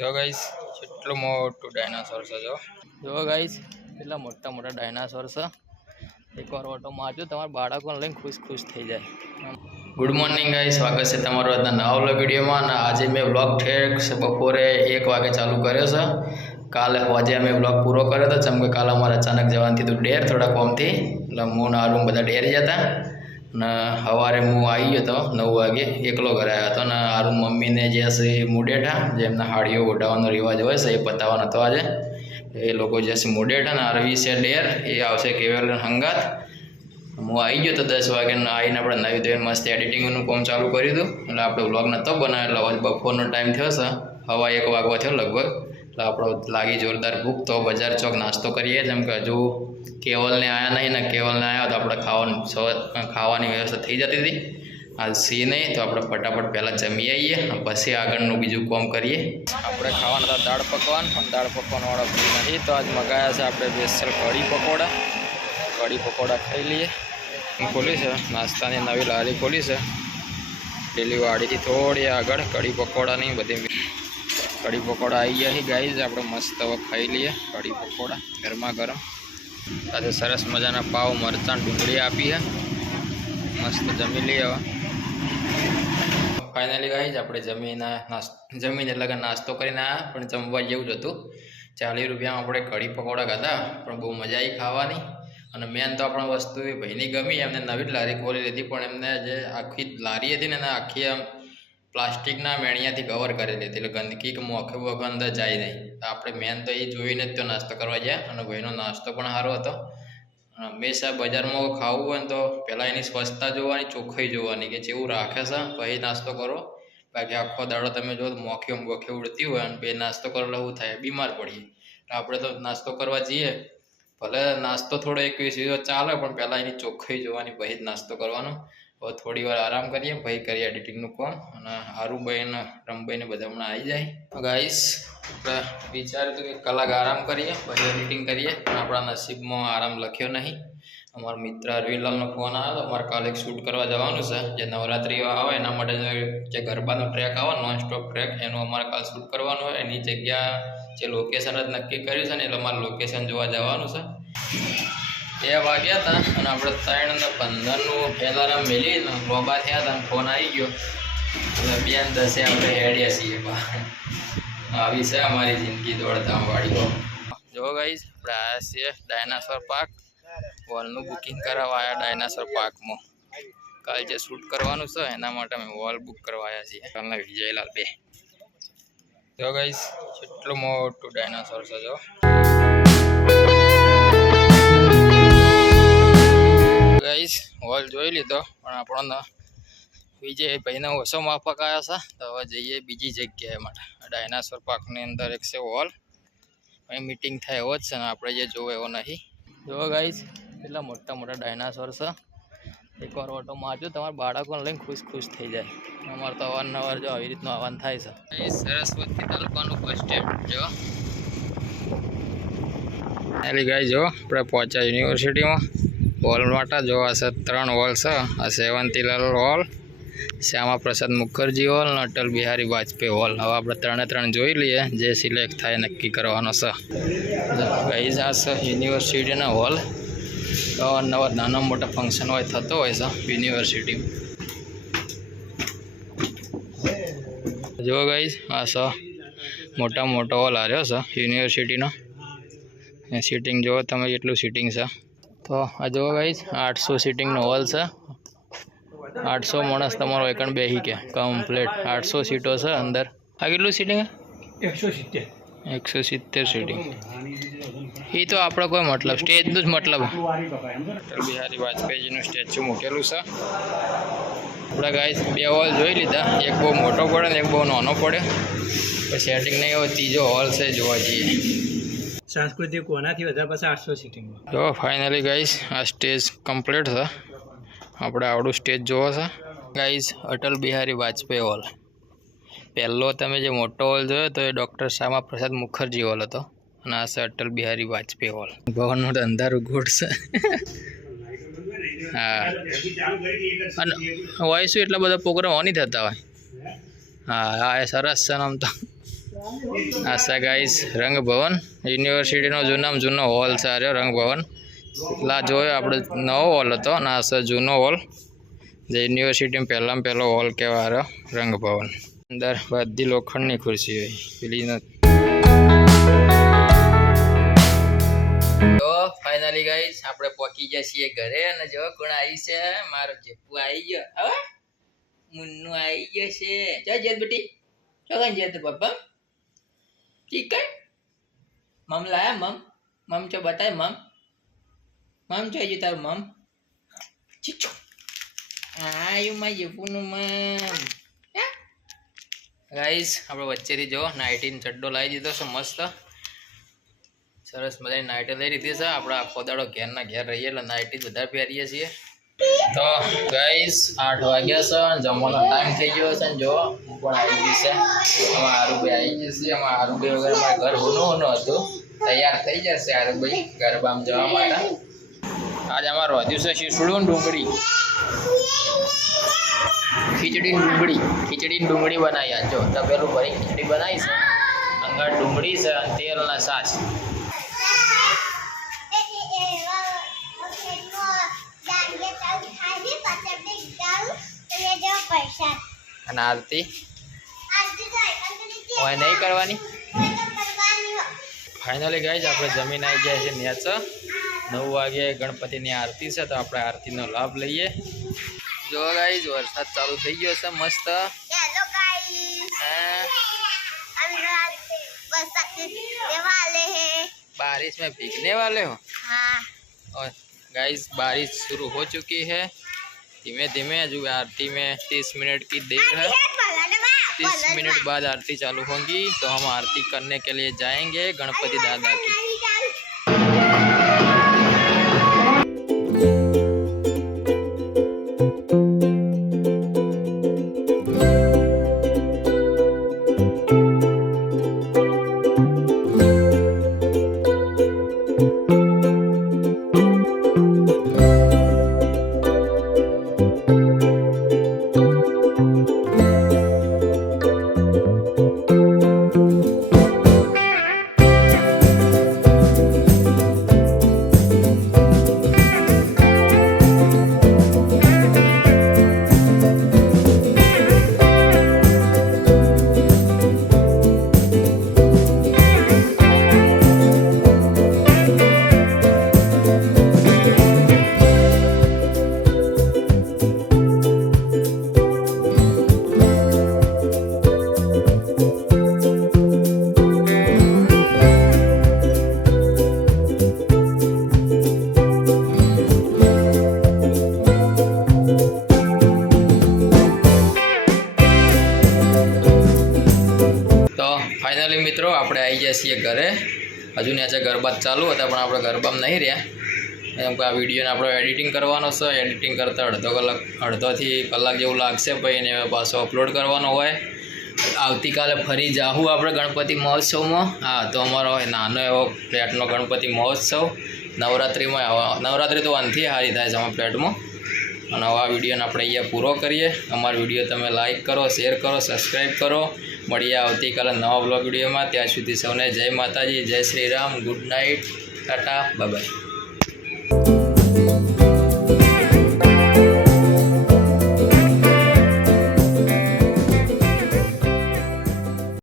જો ગાઈસ કેટલું મોટું ડાયનાસોર છે જો ગાઈસ કેટલા મોટા મોટા ડાયનાસોર છે એકવાર ઓટો મારજો તમારા બાળકોને લઈને ખુશ થઈ જાય ગુડ મોર્નિંગ ગાઈસ સ્વાગત છે તમારું આજના નવા વ્લોગ વિડીયોમાં અને આજે મેં વ્લોગ ઠેક બપોરે 1 વાગે ચાલુ કર્યો છે કાલે આજે અમે વ્લોગ પૂરો કર્યો હતો જેમ કે કાલે અમારે અચાનક જવાનું થયું ડેર થોડા કોમથી એટલે હું ના રૂમ બધા ડેર જતા ને સવારે હું આવી ગયો હતો 9 વાગે એકલો ઘરે આવ્યો હતો ને આરું મમ્મીને જે છે મુડેઠા જે એમના હાડીઓ ઓઢાવવાનો રિવાજ હોય છે એ પતાવવાનો હતો આજે એ લોકો જે છે મુડેઠા ને આરવી છે ડેર એ આવશે કેવલ હંગાત હું આવી ગયો તો 10 વાગે આવીને આપણે નવી ધોઈને મસ્ત એડિટિંગનું કામ ચાલુ કર્યું હતું એટલે આપણે વ્લોગ નહોતો બનાવેલો હવે બપોરનો ટાઈમ થયો છે હવા 1 વાગવા થયો લગભગ એટલે આપણો લાગી જોરદાર ભૂખ તો બજાર ચોક નાસ્તો કરીએ જેમ કે હજુ કેવલને આવ્યા નહીં ને કેવલને આવ્યા તો આપણે ખાવાની વ્યવસ્થા થઈ જતી હતી આજ સી નહીં તો આપણે ફટાફટ પહેલાં જમી આવીએ પછી આગળનું બીજું કામ કરીએ આપણે ખાવાના હતા દાળ પકવાન પણ દાળ પકવાનવાળા ભૂલ નથી તો આજ મગાયા છે આપણે સ્પેશિયલ કઢી પકોડા ખાઈ લઈએ ખોલી છે નાસ્તાની નવી લારી ખોલી છે પેલી વાડીથી થોડી આગળ કઢી પકોડાની બધી કઢી પકોડા આવી ગયા છે ગાઈઝ આપણે મસ્ત હવે ખાઈ લઈએ કઢી પકોડા ગરમા ગરમ સાથે સરસ મજાના પાવ મરચાં ડુંગળી આપી છે મસ્ત જમી લઈએ હવે ફાઇનલી ગાઈઝ આપણે જમીન એટલે કે નાસ્તો કરીને આવ્યા પણ જમવા જેવું જ હતું 40 રૂપિયામાં આપણે કઢી પકોડા ખાધા પણ બહુ મજા આવી ખાવાની અને મેન તો આપણે વસ્તુ એ ભાઈની ગમી એમને નવી જ લારી ખોલી લીધી પણ એમને જે આખી લારી હતી ને એને આખી આમ પ્લાસ્ટિકના મેણિયાથી કવર કરેલી હતી એટલે ગંદકી કે મોખે વગર અંદર જાય નહીં આપણે મેન તો એ જોઈને જ તો નાસ્તો કરવા ગયા અને ભાઈનો નાસ્તો પણ સારો હતો હંમેશા બજારમાં ખાવું હોય ને તો પહેલાં એની સ્વચ્છતા જોવાની ચોખ્ખાઈ જોવાની કે જેવું રાખે છે પછી નાસ્તો કરો બાકી આખો દાડો તમે જો મોખે ઉડતી હોય અને બે નાસ્તો કરો એવું થાય બીમાર પડીએ આપણે તો નાસ્તો કરવા જઈએ ભલે નાસ્તો થોડો 21 ચાલે પણ પહેલાં એની ચોખ્ખાઈ જોવાની પછી જ નાસ્તો કરવાનો હવે થોડી વાર આરામ કરીએ પછી કરીએ એડિટિંગનું કામ અને હારુભાઈ ને રમભાઈને બધા હમણાં આવી જાય ગાઈસ આપણે વિચાર્યું હતું કે કલાક આરામ કરીએ પછી એડિટિંગ કરીએ પણ આપણા નસીબમાં આરામ લખ્યો નહીં અમારા મિત્ર અરવિંદલાલનો ફોન આવ્યો અમારે કાલે એક શૂટ કરવા જવાનું છે જે નવરાત્રિ આવે એના માટે જે ગરબાનો ટ્રેક આવે નોન સ્ટોપ ટ્રેક એનું અમારે કાલે શૂટ કરવાનું હોય એની જગ્યા જે લોકેશન જ નક્કી કર્યું છે ને એટલે અમારે લોકેશન જોવા જવાનું છે 2 વાગ્યા હતા અને આપણે 3:15નું એલાર્મ મેલીને લોબા થયા હતા ફોન આવી ગયો એટલે 2:10 આપણે હેડ્યા છીએ આવી છે અમારી જિંદગી દોડધામ વાળી જો ગાઈસ આપણે આવ્યા છીએ ડાયનાસોર પાર્ક વોલનું બુકિંગ કરાવવા આવ્યા ડાયનાસોર પાર્કમાં કાલે જે શૂટ કરવાનું છે એના માટે અમે વોલ બુક કરવા આવ્યા છીએ કાલના વિજયલાલ 2 જો ગાઈસ કેટલું મોટું ડાયનાસોર છે જો ગાઈસ હોલ જોઈ લીધો પણ આપણને વિજયભાઈને ઓછો માફક આવ્યા છે તો હવે જઈએ બીજી જગ્યાએ માટે ડાયનાસોર પાર્કની અંદર એક છે હોલ અહીં મિટિંગ થાય એવો જ છે ને આપણે જે જોવે એવો નહીં જો ગાઈસ કેટલા મોટા મોટા ડાયનાસોર છે એકવાર ઓટો મારજો તમારા બાળકોને લઈને ખુશ થઈ જાય અમારે તો અવારનવાર જો આવી રીતનું આવવાનું થાય છે એ સરસ્વતી તાલુકાનું બસ સ્ટેન્ડ જો એલી ગાઈ જો આપણે પહોંચ્યા યુનિવર્સિટીમાં હોલ માટે જોવા છે 3 હોલ છે આ સેવંતીલાલ હોલ શ્યામા પ્રસાદ મુખર્જી હોલ અને અટલ બિહારી વાજપેયી હોલ હવે આપણે 3 જોઈ લઈએ જે સિલેક્ટ થાય નક્કી કરવાનો છે ગાઈઝ આ છે યુનિવર્સિટીના હોલ અવારનવાર નાના મોટા ફંક્શન હોય થતો હોય છે યુનિવર્સિટીમાં જો ગાઈઝ આ છે મોટો હોલ આવ્યો છે યુનિવર્સિટીનો સીટિંગ જુઓ તમે કેટલું સીટિંગ છે તો આ જુઓ ગાઈઝ 800 સીટિંગનો હોલ છે 800 માણસ તમારો એકણ બેસી કે કમ્પ્લીટ 800 સીટો છે અંદર આ કેટલું સીટિંગ 170 સીટિંગ એ તો આપણે કોઈ મતલબ સ્ટેજનું જ મતલબ અટલ બિહારી વાજપેયીજીનું સ્ટેચ્યુ મૂકેલું છે આપણે ગાઈઝ 2 હોલ જોઈ લીધા એક બહુ મોટો પડે ને એક બહુ નાનો પડે પછી સેટિંગ નહીં હોય ત્રીજો હોલ છે જોવા જઈએ સાંસ્કૃતિક કોનાથી વધારે પછી 800 સીટિંગમાં જો ફાઇનલી ગાઈઝ આ સ્ટેજ કમ્પ્લીટ છે આપણે આવડું સ્ટેજ જોવો છે ગાઈઝ અટલ બિહારી વાજપેયી હોલ પહેલો તમે જે મોટો હોલ જોયો તો એ ડૉક્ટર શ્યામા પ્રસાદ મુખર્જી હોલ હતો અને આ છે અટલ બિહારી વાજપેયી હોલ ભવનનું અંધારું ગોળ છે હા અને હોય શું એટલા બધા પ્રોગ્રામ ઓની થતા હોય હા હા એ સરસ છે આમ તો આશા ગાઈસ રંગભવન યુનિવર્સિટીનો જૂનામાં જૂનો હોલ છે આ રહ્યો રંગભવન. પેલા જોયો આપણે નવો હોલ હતો અને આ છે જૂનો હોલ જે યુનિવર્સિટીમાં પહેલામાં પહેલો હોલ કહેવાય આ રહ્યો રંગભવન. અંદર બધી લોખંડની ખુરશી હોય પેલી નથી. તો ફાઇનલી ગાઈસ આપણે પહોંચી ગયા છીએ ઘરે અને જો કોણ આવી છે મારો જેપુ આવી ગયો. હવે મુન્નુ આવી ગયો છે. જો જેત બેટી ચોકન જેત પપ્પા ચિકન મમ લાયા મમ ચો બતાય મમ ચો જો તારું મમ ચીચો આયુ માં જેપુનું મમ. ગાઈસ આપણે વચ્ચેથી જો નાઇટીન ચડ્ડો લાવી દીધો છે મસ્ત સરસ મજાની નાઇટો લઈ લીધી છે. આપણે આખો દાડો ઘેરના ઘેર રહીએ એટલે નાઇટી વધારે પહેરીએ છીએ. તો ગાઈસ 8 વાગ્યા છે અને જમવાનો ટાઈમ થઈ ગયો છે. જો હું પણ આવી ગઈ છે અમારા હારુભાઈ આવી જશે. અમારા હારુભાઈ વગર અમારે ઘર હોનું હતું. તૈયાર થઈ જશે હારુભાઈ ગરબામાં જવા માટે. આજ અમારે વધ્યું છે શીસડું ડુંગળી ખીચડી ડુંગળી બનાવી. આજ જો તપેલું ભરી ખીચડી બનાવી છે. અંદર ડુંગળી છે અને તેલ ના છાશ. અને આરતી હોય નહીં કરવાની. ફાઇનલી ગાઈસ આપણે જમીન આવી જાય છે નેચ 9 વાગે ગણપતિની આરતી છે તો આપણે આરતીનો લાભ લઈએ. જો ગાઈસ વરસાદ ચાલુ થઈ ગયો છે મસ્ત. हेलो गाइस हम बरसात वाले हैं. बारिश में भीगने वाले हो. हाँ और गाइस बारिश शुरू हो चुकी है धीमे धीमे. जो आरती में 30 मिनट की देर है. 30 मिनट बाद आरती चालू होगी तो हम आरती करने के लिए जाएंगे गणपति दादा की. ફાઇનલી મિત્રો આપણે આવી ગયા છીએ ઘરે. હજુ નેચે ગરબા ચાલુ હતા પણ આપણે ગરબામાં નહીં રહ્યા. એમ કે આ વિડીયોને આપણે એડિટિંગ કરવાનો છે. એડિટિંગ કરતાં અડધોથી કલાક જેવું લાગશે. પછી એને પાછો અપલોડ કરવાનો હોય. આવતીકાલે ફરી જાહું આપણે ગણપતિ મહોત્સવમાં. હા તો અમારો નાનો એવો ફ્લેટનો ગણપતિ મહોત્સવ નવરાત્રિમાં. નવરાત્રિ તો અંતથી સારી થાય છે અમારા ફ્લેટમાં. અને આ વિડીયોને આપણે અહીંયા પૂરો કરીએ. અમારો વિડીયો તમે લાઈક કરો, શેર કરો, સબસ્ક્રાઈબ કરો. મળીએ આવતીકાલે નવા બ્લોગ વિડીયોમાં. ત્યાં સુધી સૌને જય માતાજી, જય Shri Ram, good night, Tata, bye bye.